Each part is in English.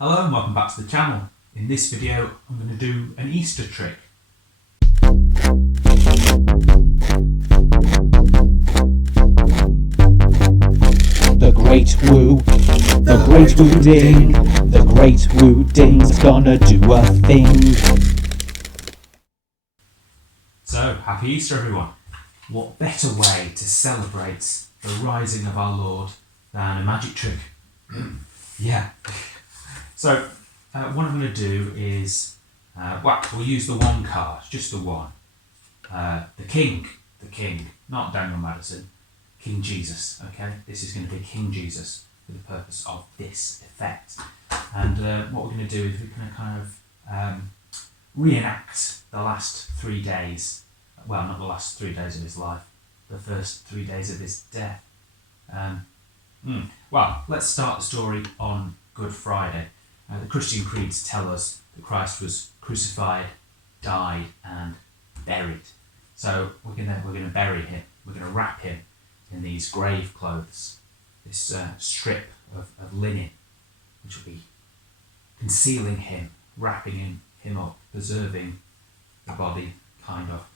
Hello and welcome back to the channel. In this video I'm going to do an Easter trick. The Great Woo, the Great Woo Ding, the Great Woo Ding's gonna do a thing. So, happy Easter everyone. What better way to celebrate the rising of our Lord than a magic trick? Yeah. So, what I'm going to do is, we'll use the one card, just the one. The King, not Daniel Madison, King Jesus, okay? This is going to be King Jesus for the purpose of this effect. And what we're going to do is we're going to kind of reenact the last 3 days. Well, not the last 3 days of his life, the first 3 days of his death. Well, let's start the story on Good Friday. The Christian creeds tell us that Christ was crucified, died, and buried. So we're gonna bury him. We're gonna wrap him in these grave clothes, this strip of linen, which will be concealing him, wrapping him up, preserving the body, kind of.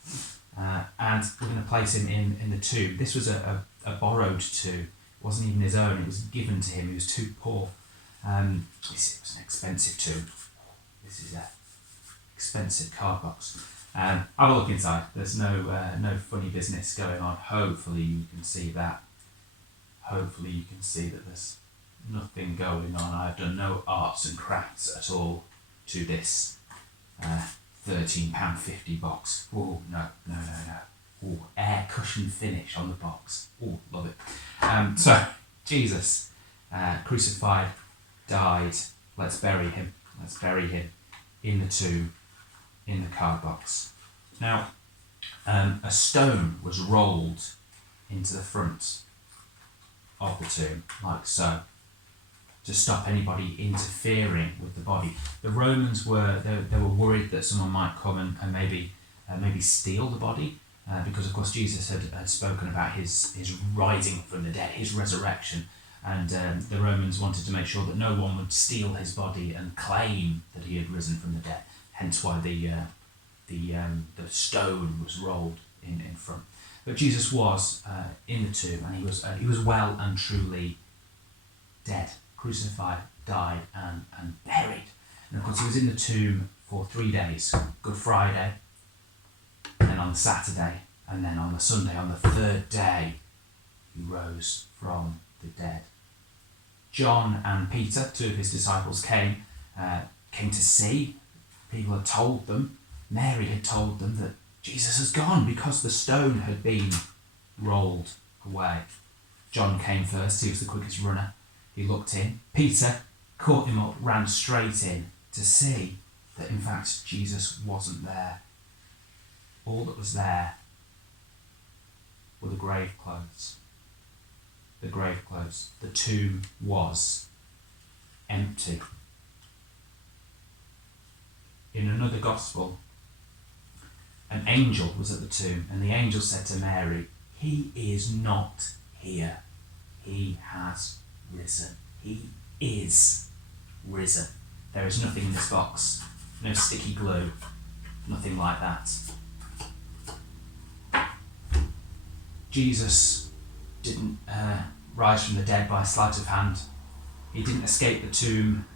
And we're going to place him in the tomb. This was a borrowed tomb. It wasn't even his own. It was given to him. He was too poor. It was an expensive tomb. This is an expensive card box. Have a look inside. There's no funny business going on. Hopefully you can see that. Hopefully you can see that there's nothing going on. I've done no arts and crafts at all to this £13.50 box. Oh, no. Oh, air cushion finish on the box. Oh, love it. So, Jesus, crucified, died. Let's bury him. Let's bury him in the tomb, in the card box. Now, a stone was rolled into the front of the tomb, like so, to stop anybody interfering with the body. The Romans were worried that someone might come and maybe steal the body, because of course Jesus had spoken about his rising from the dead, his resurrection, and the Romans wanted to make sure that no one would steal his body and claim that he had risen from the dead. Hence why the stone was rolled in front. But Jesus was in the tomb, and he was well and truly dead. Crucified, died, and buried. And of course he was in the tomb for 3 days. Good Friday, and then on the Saturday, and then on the Sunday. On the third day, he rose from the dead. John and Peter, two of his disciples, came to see. People had told them, Mary had told them that Jesus has gone because the stone had been rolled away. John came first. He was the quickest runner. He looked in. Peter caught him up, ran straight in to see that in fact Jesus wasn't there. All that was there were the grave clothes. The grave clothes. The tomb was empty. In another gospel, an angel was at the tomb, and the angel said to Mary, "He is not here. He has risen." He is risen. There is nothing in this box. No sticky glue. Nothing like that. Jesus didn't rise from the dead by sleight of hand. He didn't escape the tomb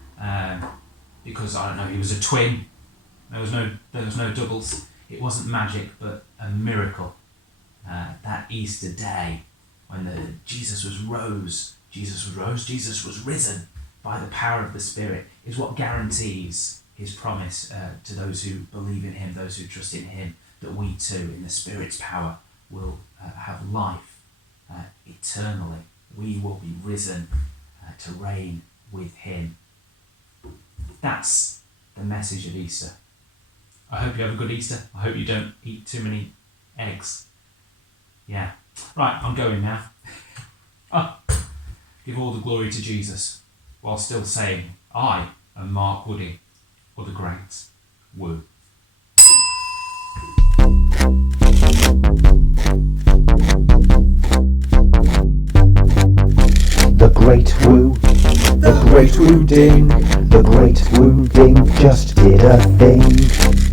because, I don't know, he was a twin. There was no doubles. It wasn't magic, but a miracle. That Easter day, when Jesus was risen by the power of the Spirit, is what guarantees his promise to those who believe in him, those who trust in him, that we too, in the Spirit's power, will have life eternally. We will be risen to reign with him. That's the message of Easter. I hope you have a good Easter. I hope you don't eat too many eggs. Yeah. Right, I'm going now. Give all the glory to Jesus, while still saying, I am Mark Wooding, or the Great Woo. The Great Woo, the Great Woo Ding, The great Wu Ding just did a thing.